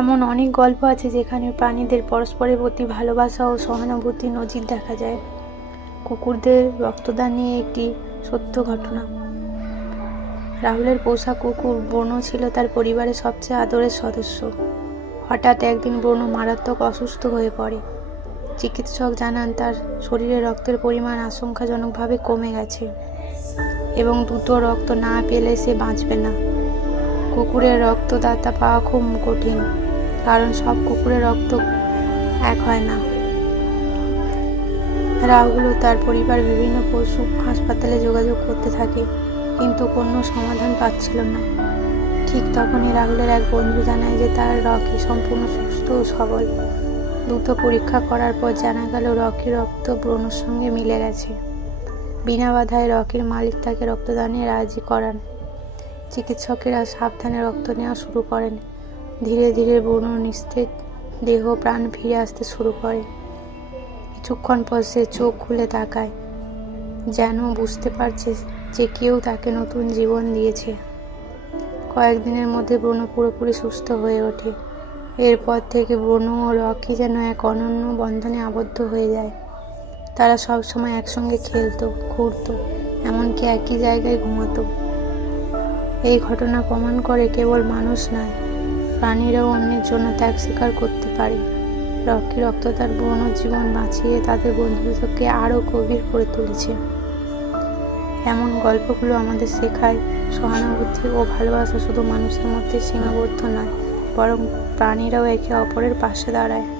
এমন অনেক গল্প আছে যেখানে প্রাণীদের পরস্পরের প্রতি ভালোবাসা ও সহানুভূতি নজির দেখা যায়। কুকুরদের রক্তদান নিয়ে একটি সত্য ঘটনা। রাহুলের পোষা কুকুর বনু ছিল তার পরিবারের সবচেয়ে আদরের সদস্য। হঠাৎ একদিন বনু মারাত্মক অসুস্থ হয়ে পড়ে। চিকিৎসক জানান তার শরীরে রক্তের পরিমাণ আশঙ্কাজনকভাবে কমে গেছে এবং দ্রুত রক্ত না পেলে সে বাঁচবে না। কুকুরের রক্তদাতা পাওয়া খুব কঠিন। কারণ সব কুকুরের রক্ত এক হয় না। রাহুল ও তার পরিবার বিভিন্ন পশু হাসপাতালে যোগাযোগ করতে থাকে, কিন্তু কোনো সমাধান পাচ্ছিল না। ঠিক তখনই রাহুলের এক বন্ধু জানায় যে তার রকি সম্পূর্ণ সুস্থ ও সবল। দ্রুত পরীক্ষা করার পর জানা গেল রকি রক্ত ব্রণর সঙ্গে মিলে গেছে। বিনা বাধায় রকির মালিক তাকে রক্তদানে রাজি করান। চিকিৎসকেরা সাবধানে রক্ত নেওয়া শুরু করেন। ধীরে ধীরে ব্রণ নিস্তেজ দেহ প্রাণ ফিরে আসতে শুরু করে। কিছুক্ষণ পর সে চোখ খুলে তাকায়, যেন বুঝতে পারছে যে কেউ তাকে নতুন জীবন দিয়েছে। কয়েকদিনের মধ্যে ব্রণ পুরোপুরি সুস্থ হয়ে ওঠে। এরপর থেকে ব্রণ ও রকি যেন এক অনন্য বন্ধনে আবদ্ধ হয়ে যায়। তারা সবসময় একসঙ্গে খেলতো, ঘুরতো, এমনকি একই জায়গায় ঘুমাতো। এই ঘটনা প্রমাণ করে কেবল মানুষ নয় প্রাণীরাও অন্যের জন্য ত্যাগ স্বীকার করতে পারে। রকি রক্ত তার ব্রণ জীবন বাঁচিয়ে তাদের বন্ধুত্বকে আরও গভীর করে তুলেছে। এমন গল্পগুলো আমাদের শেখায় সহানুভূতি ও ভালোবাসা শুধু মানুষের মধ্যে সীমাবদ্ধ নয়, বরং প্রাণীরাও একে অপরের পাশে দাঁড়ায়।